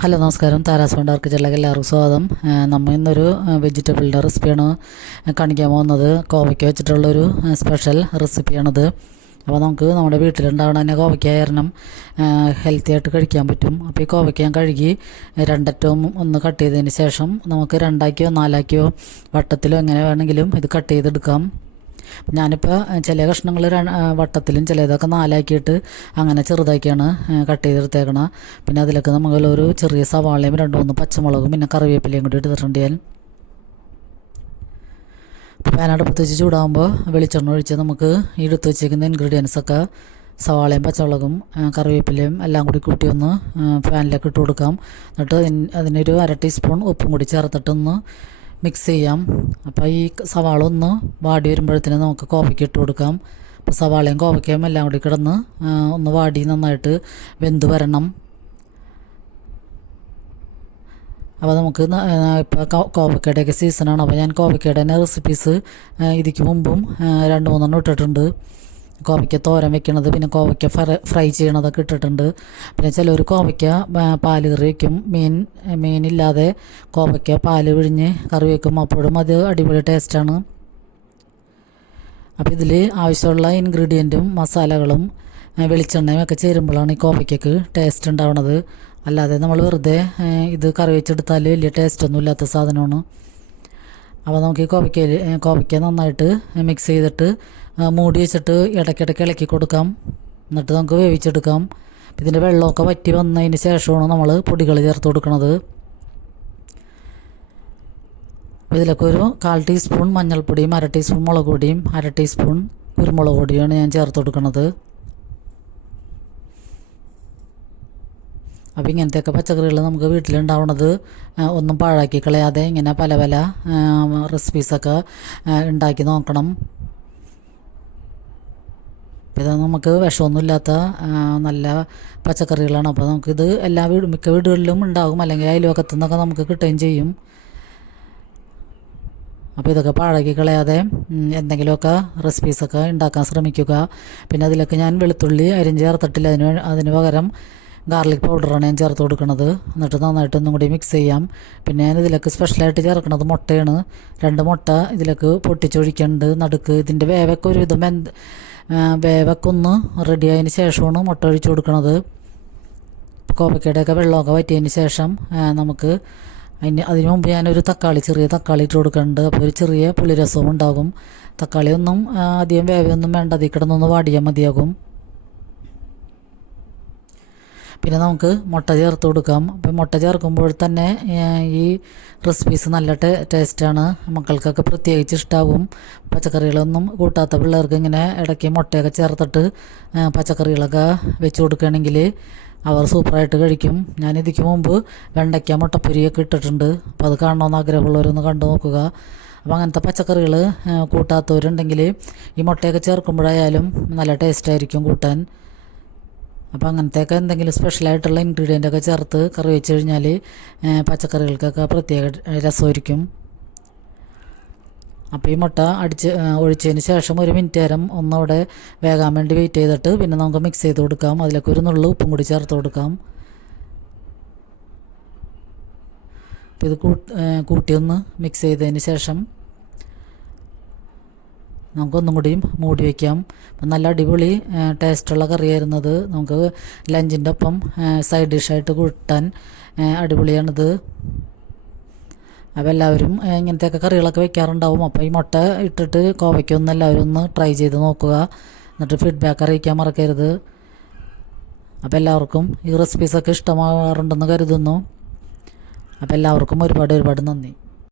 Hello നമസ്കാരം, Tara's fund ജില്ലക്ക് എല്ലാവർക്കും സ്വാഗതം. നമ്മൾ ഇന്നൊരു വെജിറ്റബിളിൻ്റെ റെസിപ്പിയാണ് കാണിക്കാൻ പോകുന്നത്. കോവയ്ക്ക വെച്ചിട്ടുള്ളൊരു സ്പെഷ്യൽ റെസിപ്പിയാണിത്. അപ്പോൾ നമുക്ക് നമ്മുടെ വീട്ടിലുണ്ടാവുന്ന തന്നെ കോവയ്ക്ക കാരണം ഹെൽത്തി ആയിട്ട് കഴിക്കാൻ പറ്റും. അപ്പോൾ ഈ കോവയ്ക്ക ഞാൻ കഴുകി രണ്ടറ്റവും ഒന്ന് കട്ട് ചെയ്തതിന് ശേഷം നമുക്ക് രണ്ടാക്കിയോ നാലാക്കിയോ വട്ടത്തിലോ എങ്ങനെ വേണമെങ്കിലും ഇത് കട്ട് ചെയ്തെടുക്കാം. ഞാനിപ്പോൾ ചില കഷ്ണങ്ങൾ വട്ടത്തിലും ചിലതൊക്കെ നാലാക്കിയിട്ട് അങ്ങനെ ചെറുതാക്കിയാണ് കട്ട് ചെയ്തെടുത്തേക്കണം. പിന്നെ അതിലൊക്കെ നമ്മളൊരു ചെറിയ സവാളയും 2-3 പച്ചമുളകും പിന്നെ കറിവേപ്പിലയും കൂടി എടുത്തിട്ടുണ്ട് ഞാൻ. പാനടുപ്പത്ത് വെച്ച് ചൂടാകുമ്പോൾ വെളിച്ചെണ്ണ ഒഴിച്ച് നമുക്ക് എടുത്ത് വെച്ചിരിക്കുന്ന ഇൻഗ്രീഡിയൻസൊക്കെ സവാളയും പച്ചമുളകും കറിവേപ്പിലയും എല്ലാം കൂടി കൂട്ടി ഒന്ന് പാനിലേക്ക് ഇട്ട് കൊടുക്കാം. എന്നിട്ട് അതിനൊരു 1/2 ടീസ്പൂൺ ഉപ്പും കൂടി ചേർത്തിട്ടൊന്ന് മിക്സ് ചെയ്യാം. അപ്പോൾ ഈ സവാള ഒന്ന് വാടി വരുമ്പോഴത്തേന് നമുക്ക് കോവയ്ക്ക് ഇട്ട് കൊടുക്കാം. അപ്പോൾ സവാളയും കോവയ്ക്കയും എല്ലാം കൂടി കിടന്ന് ഒന്ന് വാടി നന്നായിട്ട് വെന്ത് വരണം. അപ്പോൾ നമുക്ക് ഇപ്പോൾ കോവയ്ക്കയുടെയൊക്കെ സീസണാണ്. അപ്പോൾ ഞാൻ കോവയ്ക്കയുടെ തന്നെ റെസിപ്പീസ് ഇതിക്ക് മുമ്പും 2-3 ഇട്ടിട്ടുണ്ട്. കോവയ്ക്ക തോരൻ വെക്കണത്, പിന്നെ കോവയ്ക്ക ഫ്രൈ ചെയ്യണതൊക്കെ ഇട്ടിട്ടുണ്ട്. പിന്നെ ചിലർ കോവയ്ക്ക പാല് കറി വയ്ക്കും. മീനില്ലാതെ കോവയ്ക്ക പാല് പിഴിഞ്ഞ് കറി വയ്ക്കും. അപ്പോഴും അത് അടിപൊളി ടേസ്റ്റാണ്. അപ്പോൾ ഇതിൽ ആവശ്യമുള്ള ഇൻഗ്രീഡിയൻറ്റും മസാലകളും വെളിച്ചെണ്ണയും ഒക്കെ ചേരുമ്പോഴാണ് ഈ കോവയ്ക്കക്ക് ടേസ്റ്റ് ഉണ്ടാവുന്നത്. അല്ലാതെ നമ്മൾ വെറുതെ ഇത് കറി വെച്ചെടുത്താൽ വലിയ ടേസ്റ്റൊന്നും ഇല്ലാത്ത സാധനമാണ്. അപ്പോൾ നമുക്ക് ഈ കോവയ്ക്ക നന്നായിട്ട് മിക്സ് ചെയ്തിട്ട് മൂടി വെച്ചിട്ട് ഇടയ്ക്കിടയ്ക്ക് ഇളക്കി കൊടുക്കാം. എന്നിട്ട് നമുക്ക് വേവിച്ചെടുക്കാം. ഇതിൻ്റെ വെള്ളമൊക്കെ വറ്റി വന്നതിന് ശേഷമാണ് നമ്മൾ പൊടികൾ ചേർത്ത് കൊടുക്കുന്നത്. ഇതിലൊക്കെ ഒരു 1/4 ടീസ്പൂൺ മഞ്ഞൾപ്പൊടിയും 1/2 ടീസ്പൂൺ മുളക് പൊടിയും 1/2 ടീസ്പൂൺ കുരുമുളക് പൊടിയാണ് ഞാൻ ചേർത്ത് കൊടുക്കുന്നത്. അപ്പോൾ ഇങ്ങനത്തെയൊക്കെ പച്ചക്കറികൾ നമുക്ക് വീട്ടിലുണ്ടാവുന്നത് ഒന്നും പാഴാക്കി കളയാതെ ഇങ്ങനെ പല പല റെസിപ്പീസൊക്കെ ഉണ്ടാക്കി നോക്കണം. ഇത് നമുക്ക് വിഷമൊന്നുമില്ലാത്ത നല്ല പച്ചക്കറികളാണ്. അപ്പോൾ നമുക്കിത് മിക്ക വീടുകളിലും ഉണ്ടാകും, അല്ലെങ്കിൽ അയൽവക്കത്തു നിന്നൊക്കെ നമുക്ക് കിട്ടുകയും ചെയ്യും. അപ്പോൾ ഇതൊക്കെ പാഴാക്കി കളയാതെ എന്തെങ്കിലുമൊക്കെ റെസിപ്പീസൊക്കെ ഉണ്ടാക്കാൻ ശ്രമിക്കുക. പിന്നെ അതിലൊക്കെ ഞാൻ വെളുത്തുള്ളി അരിഞ്ഞ് ചേർത്തിട്ടില്ല. അതിന് പകരം ഗാർലിക് പൗഡറാണ് ഞാൻ ചേർത്ത് കൊടുക്കുന്നത്. എന്നിട്ട് നന്നായിട്ട് ഒന്നും കൂടി മിക്സ് ചെയ്യാം. പിന്നെ ഞാൻ ഇതിലേക്ക് സ്പെഷ്യലായിട്ട് ചേർക്കുന്നത് മുട്ടയാണ്. 2 മുട്ട ഇതിലേക്ക് പൊട്ടിച്ചൊഴിക്കുന്നുണ്ട് നടുക്ക്. ഇതിൻ്റെ വേവൊക്കെ ഒരുവിധം വേവൊക്കെ ഒന്ന് റെഡി ആയതിന് ശേഷമാണ് മുട്ട ഒഴിച്ച് കൊടുക്കുന്നത്. കോവയ്ക്കയുടെയൊക്കെ വെള്ളമൊക്കെ വറ്റിയതിന് ശേഷം നമുക്ക് അതിന് മുമ്പ് ഞാനൊരു ചെറിയ തക്കാളി ഇട്ട് കൊടുക്കുന്നുണ്ട്. അപ്പോൾ ഒരു ചെറിയ പുളിരസവും ഉണ്ടാകും. തക്കാളി ഒന്നും അധികം വേവയൊന്നും വേണ്ട, അതിൽ കിടന്നൊന്ന് വാടിയാൽ മതിയാകും. പിന്നെ നമുക്ക് മുട്ട ചേർത്ത് കൊടുക്കാം. അപ്പോൾ മുട്ട ചേർക്കുമ്പോൾ തന്നെ ഈ റെസിപ്പീസ് നല്ല ടേസ്റ്റാണ്. മക്കൾക്കൊക്കെ പ്രത്യേകിച്ച് ഇഷ്ടമാകും. പച്ചക്കറികളൊന്നും കൂട്ടാത്ത പിള്ളേർക്ക് ഇങ്ങനെ ഇടയ്ക്ക് മുട്ടയൊക്കെ ചേർത്തിട്ട് പച്ചക്കറികളൊക്കെ വെച്ച് കൊടുക്കുകയാണെങ്കിൽ അവർ സൂപ്പറായിട്ട് കഴിക്കും. ഞാനിതിക്ക് മുമ്പ് വെണ്ടയ്ക്ക മുട്ടപ്പൊരിയൊക്കെ ഇട്ടിട്ടുണ്ട്. അപ്പോൾ അത് കാണണമെന്ന് ആഗ്രഹമുള്ളവരൊന്ന് കണ്ടു നോക്കുക. അപ്പോൾ അങ്ങനത്തെ പച്ചക്കറികൾ കൂട്ടാത്തവരുണ്ടെങ്കിൽ ഈ മുട്ടയൊക്കെ ചേർക്കുമ്പോഴായാലും നല്ല ടേസ്റ്റായിരിക്കും കൂട്ടാൻ. അപ്പോൾ അങ്ങനത്തെയൊക്കെ എന്തെങ്കിലും സ്പെഷ്യലായിട്ടുള്ള ഇൻഗ്രീഡിയൻ്റൊക്കെ ചേർത്ത് കറി വെച്ച് കഴിഞ്ഞാൽ പച്ചക്കറികൾക്കൊക്കെ പ്രത്യേക രസമായിരിക്കും. അപ്പോൾ ഈ മുട്ട ഒഴിച്ചതിന് ശേഷം 1 മിനിറ്റ് നേരം ഒന്നവിടെ വേകാൻ വേണ്ടി വെയിറ്റ് ചെയ്തിട്ട് പിന്നെ നമുക്ക് മിക്സ് ചെയ്ത് കൊടുക്കാം. അതിലേക്ക് ഒരു നുള്ളു ഉപ്പും കൂടി ചേർത്ത് കൊടുക്കാം. അപ്പോൾ ഇത് കൂട്ടി ഒന്ന് മിക്സ് ചെയ്തതിന് ശേഷം നമുക്കൊന്നും കൂടിയും മൂടി വയ്ക്കാം. അപ്പം നല്ല അടിപൊളി ടേസ്റ്റുള്ള കറിയായിരുന്നത്. നമുക്ക് ലഞ്ചിൻ്റെ ഒപ്പം സൈഡ് ഡിഷായിട്ട് കൂട്ടാൻ അടിപൊളിയാണിത്. അപ്പോൾ എല്ലാവരും ഇങ്ങനത്തെയൊക്കെ കറികളൊക്കെ വെക്കാറുണ്ടാവും. അപ്പോൾ ഈ മുട്ട ഇട്ടിട്ട് കോവയ്ക്കൊന്നും എല്ലാവരും ഒന്ന് ട്രൈ ചെയ്ത് നോക്കുക. എന്നിട്ട് ഫീഡ്ബാക്ക് അറിയിക്കാൻ മറക്കരുത്. അപ്പോൾ എല്ലാവർക്കും ഈ റെസിപ്പീസൊക്കെ ഇഷ്ടമാകാറുണ്ടെന്ന് കരുതുന്നു. അപ്പോൾ എല്ലാവർക്കും ഒരുപാട് നന്ദി.